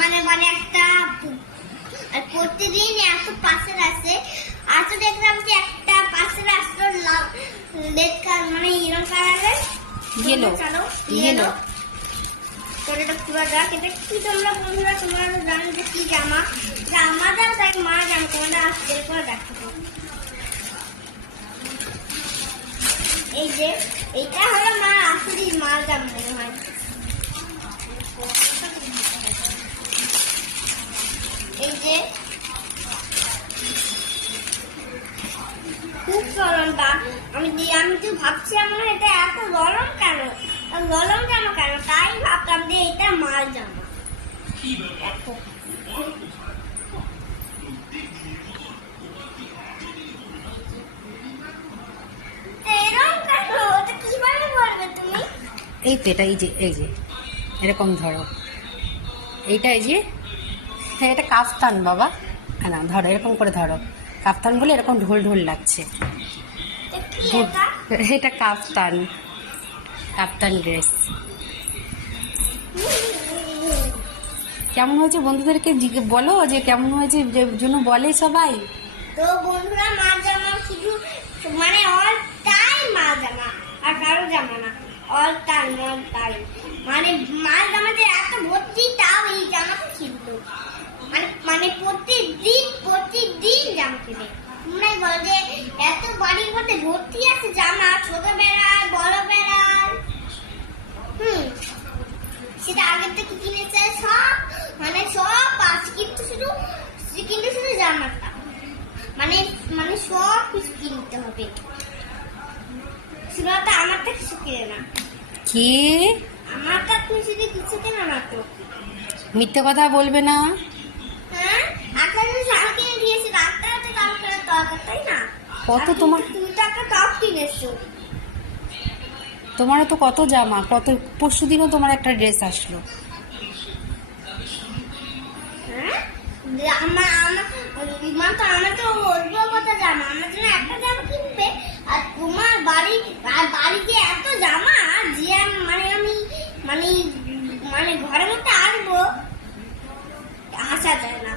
মানে মানে একটা আর প্রতিদিন এত পাশের আসে। আজ দেখলাম যে একটা পাশের আসলো লেট মানে ইরন কালারের ইয়েলো ইয়েলো এটা পুরো ডাক। এটা কি তোমরা বন্ধুরা তোমরা জানো যে কি জামা জামাটা তাই মা জামা তোমরা আসতে করে দেখো। এই যে এইটা হলো মা আসলে মাল জামা মনে হয়। এই যে খুব গরমটা আমি তো ভাবছিলাম মনে হয় এটা এত গরম কেন, গরম জামা কেন, তাই ভাবলাম যে এটা মাল জামা। দেখো এরকম কেন, ওটা কিভাবে বলবে তুমি? এই তো এটা এই যে এরকম ধরো, এইটা এই যে হ্যাঁ এটা কাফতান বাবা। হ্যাঁ না ধরো এরকম করে ধরো, কাফতান বলে এরকম ঢোল ঢোল লাগছে। এটা কাফতান ড্রেস। কেমন হয়েছে বন্ধুদেরকে বলো যে কেমন হয়েছে, যে জন্য বলে সবাই। তো বন্ধুরা মাল জামা শুধু মানে অল টাইম মাল জামা আর কারো জামা না, অল টাইম মানে মাল জামাতে এত ভর্তি, তাও এই জামাটা কিনতো মানে মানে প্রতিদিন জামা কিনে। তোমরাই বলো যে এত বাড়ির মধ্যে ভর্তি আছে জামা, ছোট বেড়ার বড় বেড়ার। সেটা আগের থেকে কিনেছে সব মানে সব আছে, কিন্তু শুধু জামাটা মানে মানে সব কিছু কিনতে হবে। শুধুমাত্র আমারটা কিছু কিনে না, কি আমারটা তুমি শুধু কিছু কেনা না তো। মিথ্যে কথা বলবে না। হ্যাঁ একটা জিনিস আমি কিনে দিয়েছি, ডাক্তার তো কাম করে তরকার, তাই না? কত তোমার, তুমি তো একটা টপ কিনেছো। তোমারও তো কত জামা, কত পরশুদিনও তোমার একটা ড্রেস আসলো। হ্যাঁ আমার তো অল্প কথা জামা, আমার জন্য একটা জামা কিনবে আর তোমার বাড়িতে এত জামা যে মানে আমি মানে মানে ঘরের মধ্যে আসবো আসা যায় না।